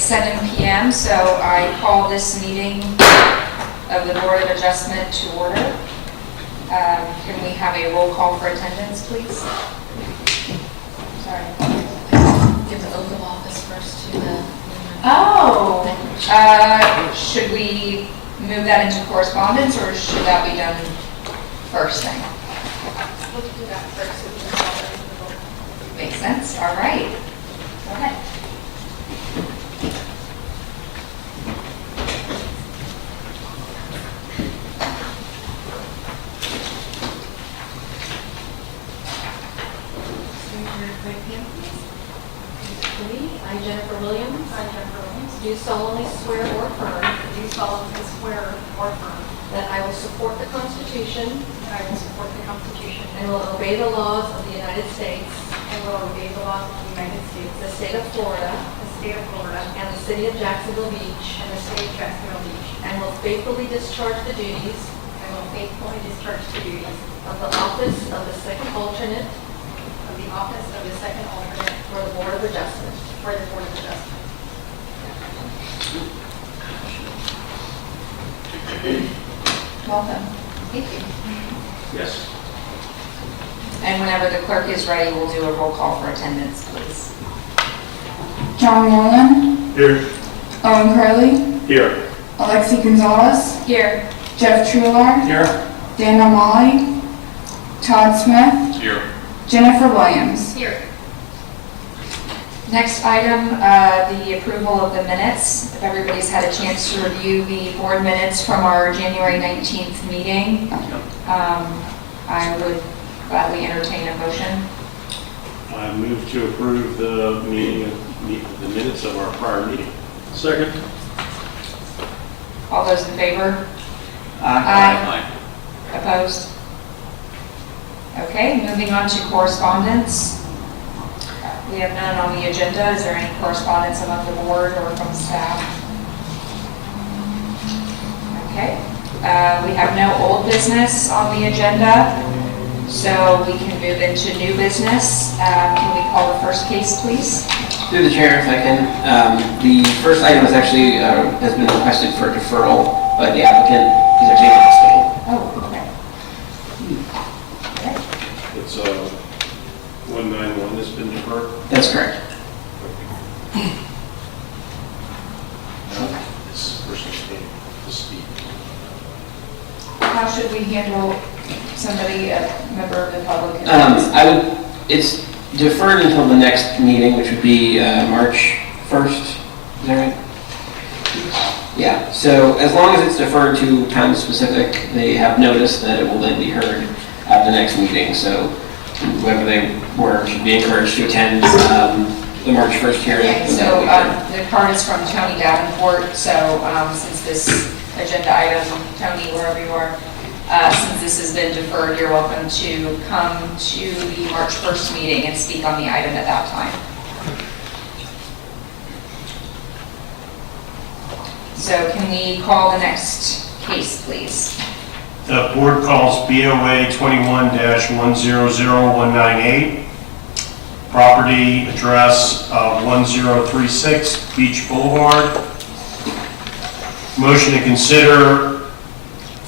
it's 7 p.m., so I call this meeting of the Board of Adjustment to order. Can we have a roll call for attendance, please? Sorry. Give the oath of office first to the... Oh, should we move that into correspondence, or should that be done first thing? We'll do that first. So we can follow the vote. Makes sense, all right. Go ahead. I, Jennifer Williams. Do solemnly swear or affirm. That I will support the Constitution. And will obey the laws of the United States. The state of Florida. And the city of Jacksonville Beach. And will faithfully discharge the duties. Of the office of the second alternate. For the Board of Adjustment. Welcome. Thank you. Yes. And whenever the clerk is ready, we'll do a roll call for attendance, please. John Moreland, Here. Owen Curley, Here. Alexi Gonzalez, Here. Jeff Trular, Here. Dan O'Malley, Todd Smith, Here. Jennifer Williams. Here. Next item, the approval of the minutes. If everybody's had a chance to review the board minutes from our January 19th meeting, I would gladly entertain a motion. I move to approve the minutes of our prior meeting. Second. All those in favor? Aye. Opposed? Okay, moving on to correspondence. We have none on the agenda. Is there any correspondence among the board or from staff? Okay. We have no old business on the agenda, so we can move into new business. Can we call the first case, please? Through the chair, if I can. The first item is actually has been requested for deferral by the applicant because they're taking a stay. Oh, okay. It's 191 that's been deferred. That's correct. This person came to speak. How should we handle somebody, a member of the public? It's deferred until the next meeting, which would be March 1st. Is that right? Yeah. So as long as it's deferred to time specific, they have noticed that it will then be heard at the next meeting. So whether they were should be encouraged to attend the March 1st hearing. Okay, so the card is from Tony Davenport. So since this agenda item, Tony, wherever you are, since this has been deferred, you're welcome to come to the March 1st meeting and speak on the item at that time. So can we call the next case, please? The board calls BOA 21-100198, property address of 1036 Beach Boulevard. Motion to consider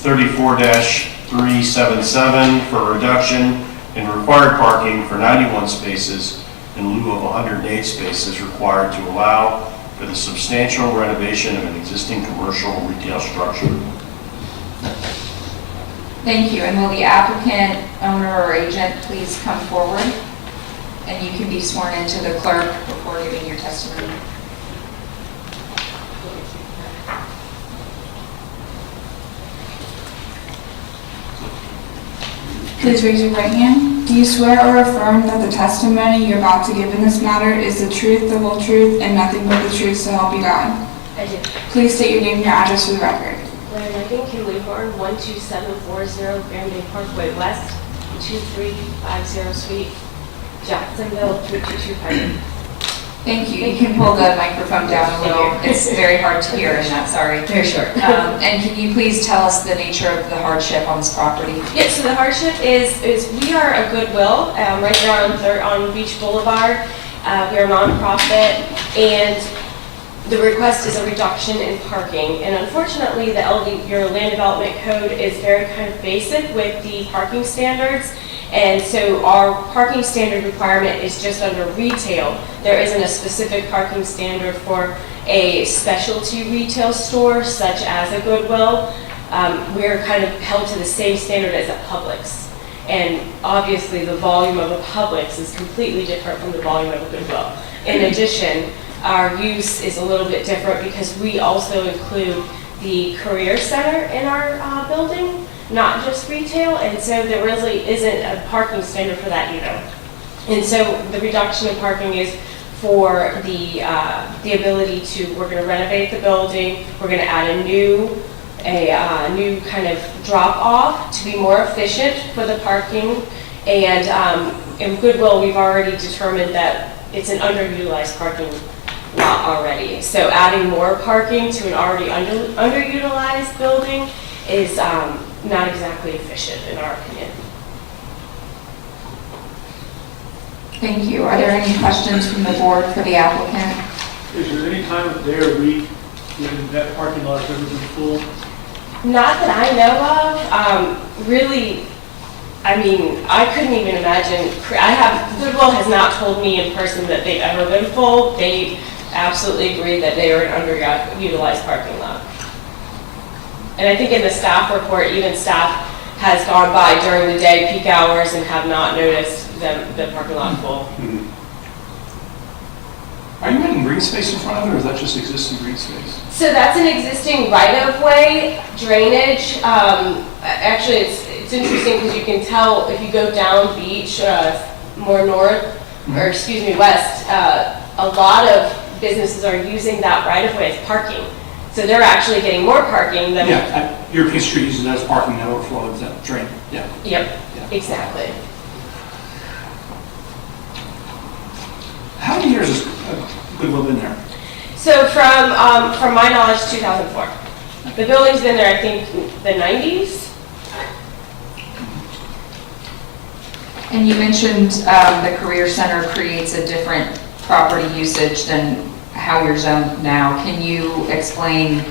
34-377 for reduction in required parking for 91 spaces in lieu of 108 spaces required to allow for the substantial renovation of an existing commercial retail structure. Thank you. And will the applicant, owner, or agent please come forward? And you can be sworn into the clerk before giving your testimony. Please raise your right hand. Do you swear or affirm that the testimony you're about to give in this matter is the truth, the whole truth, and nothing but the truth, so help you God? I do. Please state your name and your address for the record. Larry Lincoln, Kimberly Horn, 12740 Grand Bay Parkway West, 2350 Suite, Jacksonville, 32250. Thank you. You can pull the microphone down a little. It's very hard to hear in that, sorry. Very short. And can you please tell us the nature of the hardship on this property? Yeah, so the hardship is we are a Goodwill right there on Beach Boulevard. We're a nonprofit, and The request is a reduction in parking, and unfortunately, your land development code is very kind of basic with the parking standards, and so our parking standard requirement is just under retail. There isn't a specific parking standard for a specialty retail store, such as a Goodwill. We're kind of held to the same standard as a Publix, and obviously, the volume of a Publix is completely different from the volume of a Goodwill. In addition, our use is a little bit different because we also include the career center in our building, not just retail, and so there really isn't a parking standard for that either. And so the reduction in parking is for the ability to, we're going to renovate the building, we're going to add a new kind of drop off to be more efficient for the parking, and in Goodwill we've already determined that it's an underutilized parking lot already. So adding more parking to an already underutilized building is not exactly efficient in our opinion. Thank you. Are there any questions from the board for the applicant? Is there any time of day or week when that parking lot has ever been full? Not that I know of. Really, I mean, I couldn't even imagine. Goodwill has not told me in person that they've ever been full. They absolutely agree that they are an underutilized parking lot. And I think in the staff report, even staff has gone by during the day, peak hours, and have not noticed the parking lot full. Are you adding green space in front of it, or is that just existing green space? So that's an existing right-of-way drainage. Actually, it's interesting because you can tell if you go down beach, more north, or excuse me, west, a lot of businesses are using that right-of-way as parking. So they're actually getting more parking than... Yeah, European Street uses that as parking, that overflow of that drain, yeah. Yep, Yeah. exactly. How many years has Goodwill been there? So from my knowledge, 2004. The building's been there, I think, the 90s. And you mentioned the Career Center creates a different property usage than how you're zoned now. Can you explain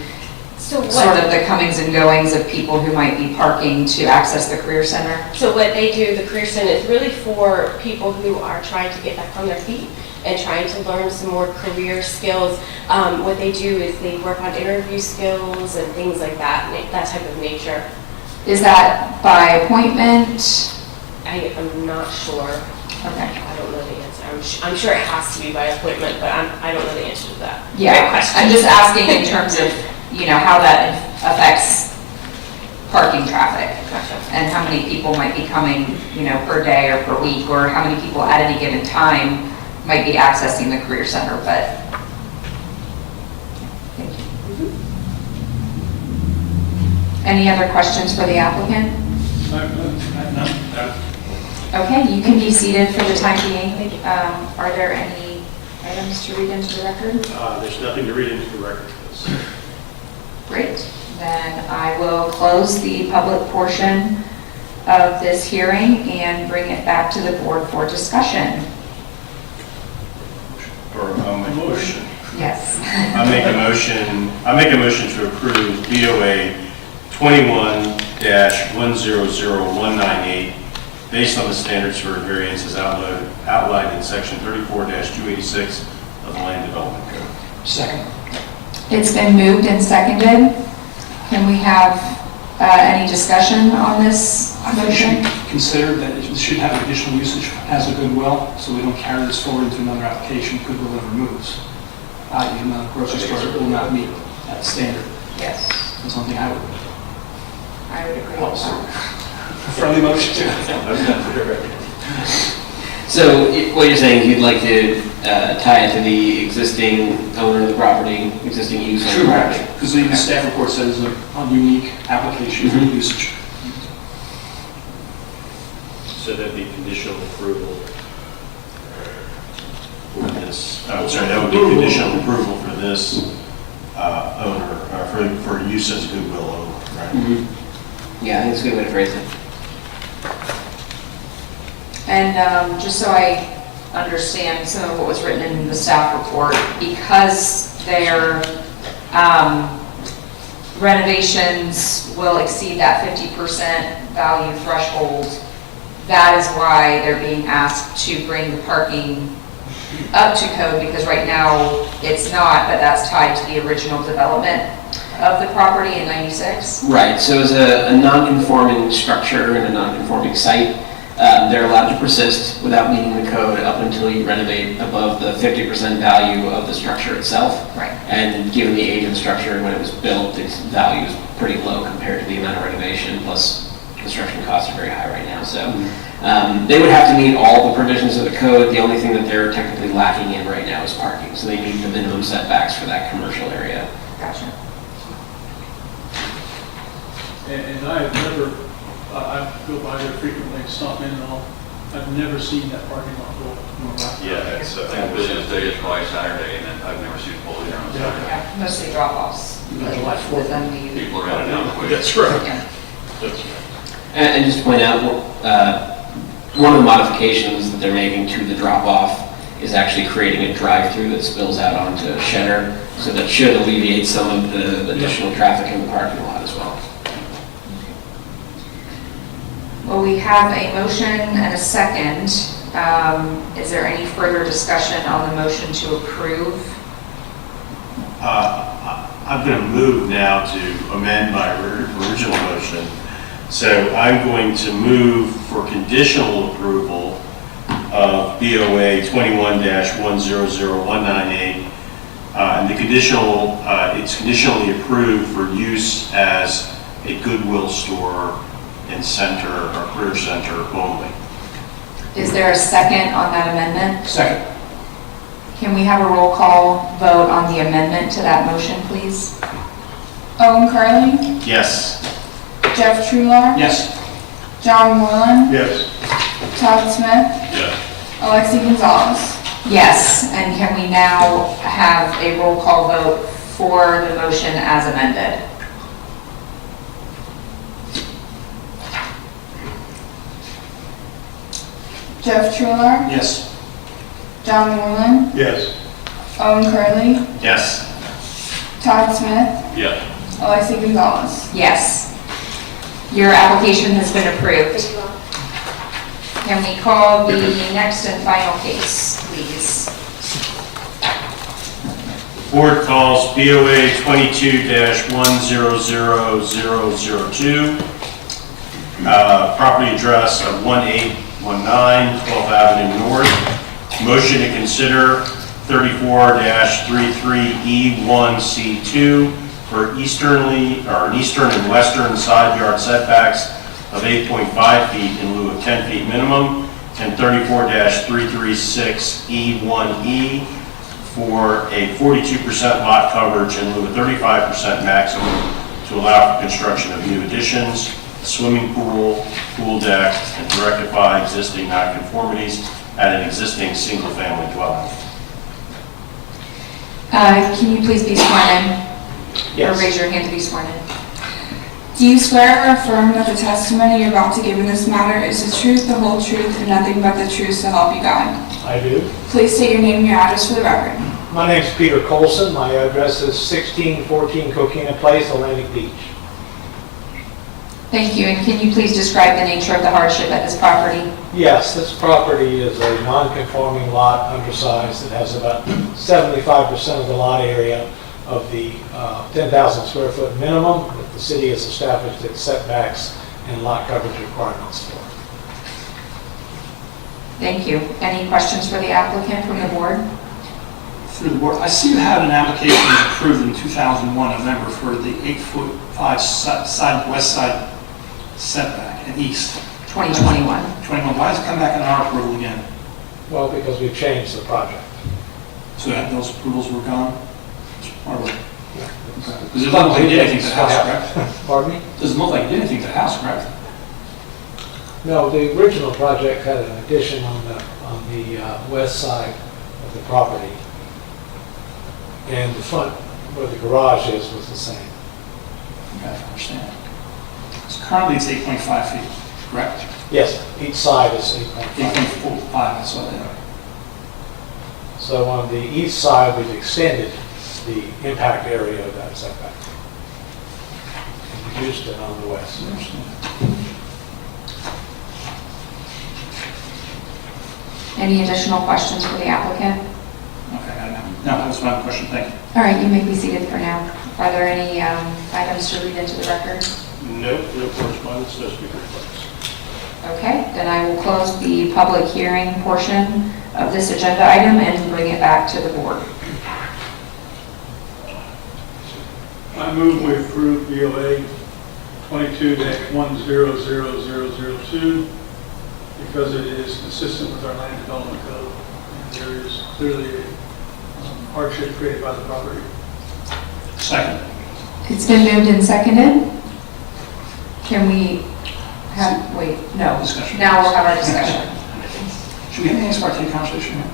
So sort of the comings and goings of people who might be parking to access the Career Center? So what they do, the Career Center, is really for people who are trying to get back on their feet and trying to learn some more career skills. What they do is they work on interview skills and things like that, that type of nature. Is that by appointment? I am not sure. Okay. I don't know the answer. I'm sure it has to be by appointment, but I don't know the answer to that. Great Yeah, question. I'm just asking in terms of, how that affects parking traffic. Gotcha. And how many people might be coming, per day or per week, or how many people at any given time might be accessing the Career Center, but. Thank you. Any other questions for the applicant? No. Okay, you can be seated for the time being. Are there any items to read into the record? There's nothing to read into the record for this. Great. Then I will close the public portion of this hearing and bring it back to the board for discussion. Or I'll make a motion. Yes. I make a motion to approve BOA 21-100198 based on the standards for variances outlined in section 34-286 of the Land Development Code. Second. It's been moved and seconded. Can we have any discussion on this I think it should motion? be considered that it should have additional usage as a Goodwill, so we don't carry this forward into another application Goodwill ever moves. I.e., another grocery store that will not meet that standard. Yes, That's something I would I would agree with also, that. friendly motion to. So what you're saying, is you'd like to tie it to the existing owner of the property, existing use of the property? Because the staff report says a unique application for usage. So that'd be conditional approval for this. I'm sorry, that would be conditional approval for this owner, for use as Goodwill owner, right? Yeah, I think it's a good way to phrase it. And just so I understand some of what was written in the staff report, because their renovations will exceed that 50% value threshold. That is why they're being asked to bring the parking up to code, because right now it's not, but that's tied to the original development of the property in 96. Right, so as a non-conforming structure and a non-conforming site, they're allowed to persist without meeting the code up until you renovate above the 50% value of the structure itself. Right. And given the age of the structure and when it was built, its value is pretty low compared to the amount of renovation, plus construction costs are very high right now. So they would have to meet all the provisions of the code. The only thing that they're technically lacking in right now is parking. So they meet the minimum setbacks for that commercial area. Gotcha. And I have never, I go by there frequently, stop in and all. I've never seen that parking lot full. Yeah, it's, I think business day is probably Saturday, and then I've never seen it full either on Saturday. Yeah, mostly drop-offs. With them, we- People are running down quick. That's right. Yeah. That's right. And just to point out, one of the modifications that they're making to the drop-off is actually creating a drive-through that spills out onto Cheddar, so that should alleviate some of the additional traffic in the parking lot as well. Well, we have a motion and a second. Is there any further discussion on the motion to approve? I'm going to move now to amend my original motion. So I'm going to move for conditional approval of BOA 21-100198. And the conditional, it's conditionally approved for use as a Goodwill store and center or career center only. Is there a second on that amendment? Second. Can we have a roll call vote on the amendment to that motion, please? Owen Curley, Yes. Jeff Trular, Yes. John Moreland, Yes. Todd Smith, Yes. Alexi Gonzalez. Yes, and can we now have a roll call vote for the motion as amended? Jeff Trular, Yes. John Moreland, Yes. Owen Curley, Yes. Todd Smith, Yes. Alexi Gonzalez. Yes. Your application has been approved. Can we call the next and final case, please? Board calls BOA 22-100002, property address of 1819 12th Avenue North. Motion to consider 34-33E1C2 for eastern and western side yard setbacks of 8.5 feet in lieu of 10 feet minimum, and 34-336E1E for a 42% lot coverage in lieu of 35% maximum to allow for construction of new additions, swimming pool, pool deck, and to rectify existing nonconformities at an existing single-family dwelling. Can you please be sworn in? Yes. Or raise your hand to be sworn in? Do you swear or affirm that the testimony you're about to give in this matter is the truth, the whole truth, and nothing but the truth so help you God? I do. Please state your name and your address for the record. My name's Peter Colson. My address is 1614 Coquina Place, Atlantic Beach. Thank you, and can you please describe the nature of the hardship at this property? Yes, this property is a non-conforming lot, undersized. It has about 75% of the lot area of the 10,000 square foot minimum that the city has established its setbacks and lot coverage requirements for. Thank you. Any questions for the applicant from the board? Through the board, I see you had an application approved in 2001 November for the 8'5" side, west side setback and east. 2021. 21, why does it come back in our approval again? Well, because we've changed the project. So that those approvals were gone? Because it doesn't look like you did anything to the house, correct? Pardon me? Doesn't look like you did anything to the house, correct? No, the original project had an addition on the west side of the property. And the front, where the garage is, was the same. Okay, I understand. So currently it's 8.5 feet, correct? Yes, each side is 8.5. 8.45, that's what I had. So on the east side, we've extended the impact area of that setback. In Houston on the west. Any additional questions for the applicant? Okay, I know. No, that was my question, thank you. All right, you may be seated for now. Are there any items to read into the record? Nope, no correspondence, no speaker requests. Okay, then I will close the public hearing portion of this agenda item and bring it back to the board. I move we approve BOA 22-100002 because it is consistent with our land development code. And there is clearly a hardship created by the property. Second. It's been moved and seconded. Can we have, wait, no. Discussion. Now we'll have our discussion. Should we have any ex parte conversation here?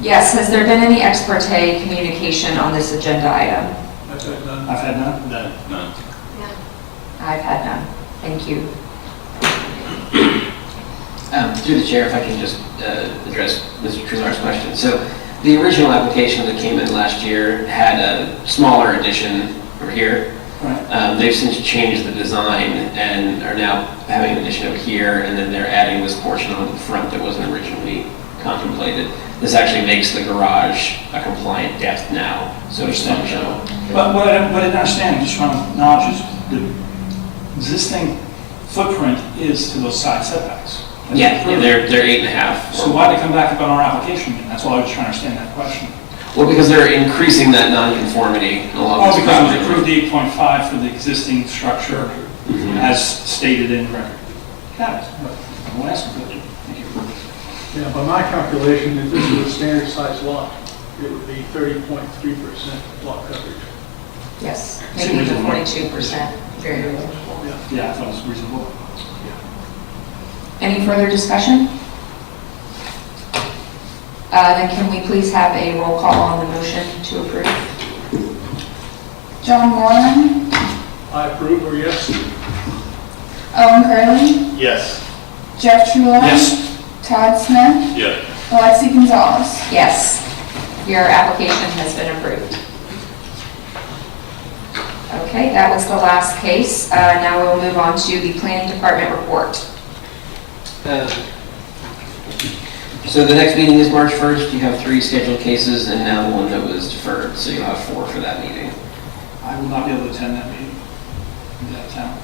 Yes, has there been any ex parte communication on this agenda item? I've had none. I've had none. None. None. I've had none. Thank you. Through the chair, if I can just address Mr. Trular's question. So the original application that came in last year had a smaller addition over here. Right. They've since changed the design and are now having an addition over here, and then they're adding this portion on the front that wasn't originally contemplated. This actually makes the garage a compliant depth now, so it's functional. But what I didn't understand, just from knowledge, is the existing footprint is to those side setbacks. That's Yeah, approved. they're 8.5. So why did they come back up on our application again? That's all I was trying to understand that question. Well, because they're increasing that nonconformity along Oh, this because it was property. approved 8.5 for the existing structure Mhm. as stated in record. Got it. I won't ask for it. Thank you. Yeah, by my calculation, if this was a standard size lot, it would be 30.3% lot coverage. Yes, Seems maybe even reasonable. 42%. Very good. Yeah. Yeah, I thought it was reasonable. Any further discussion? Then can we please have a roll call on the motion to approve? John Moran, I approve, or yes? Owen Curley, Yes. Jeff Truitt, Yes. Todd Smith, Yes. Alexi Gonzalez. Yes, your application has been approved. Okay, that was the last case. Now we'll move on to the planning department report. So the next meeting is March 1st. You have 3 scheduled cases and now the one that was deferred, so you'll have 4 for that meeting. I will not be able to attend that meeting. I'm out of town.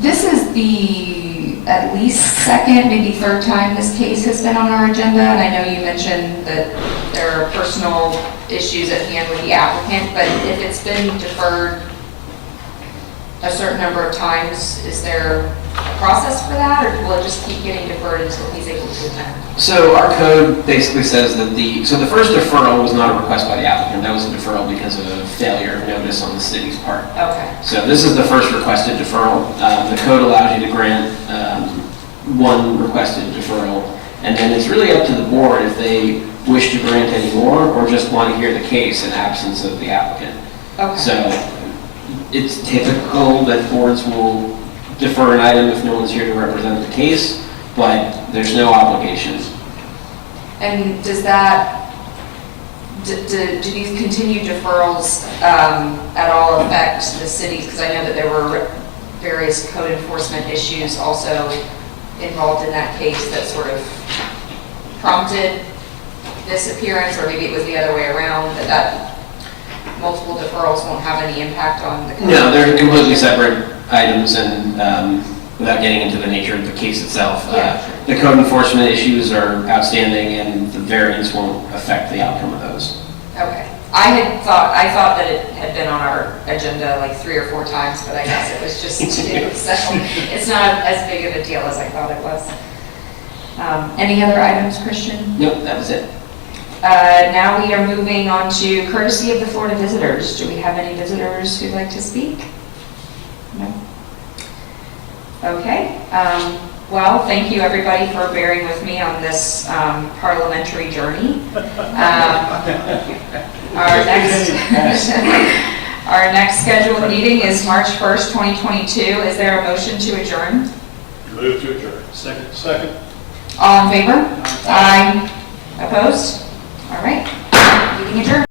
This is the at least second, maybe third time this case has been on our agenda, and I know you mentioned that there are personal issues at hand with the applicant, but if it's been deferred a certain number of times, is there a process for that, or will it just keep getting deferred until he's able to attend? So our code basically says that the first deferral was not a request by the applicant. That was a deferral because of a failure of notice on the city's part. Okay. So this is the first requested deferral. The code allows you to grant one requested deferral, and then it's really up to the board if they wish to grant any more or just want to hear the case in absence of the applicant. Okay. So it's typical that boards will defer an item if no one's here to represent the case, but there's no obligation. And does that, do these continued deferrals at all affect the cities? Because I know that there were various code enforcement issues also involved in that case that sort of prompted this appearance, or maybe it was the other way around, that multiple deferrals won't have any impact on the code? No, they're completely separate items, and without getting into the nature of the case itself, Yeah. the code enforcement issues are outstanding, and the variance won't affect the outcome of those. Okay. I thought that it had been on our agenda like 3 or 4 times, but I guess it was just 2, so it's not as big of a deal as I thought it was. Any other items, Christian? Nope, that was it. Now we are moving on to courtesy of the Florida visitors. Do we have any visitors who'd like to speak? No? Okay. Well, thank you everybody for bearing with me on this parliamentary journey. Our next scheduled meeting is March 1st, 2022. Is there a motion to adjourn? Move to adjourn. Second. All in favor? Aye. Opposed? All right. Meeting adjourned.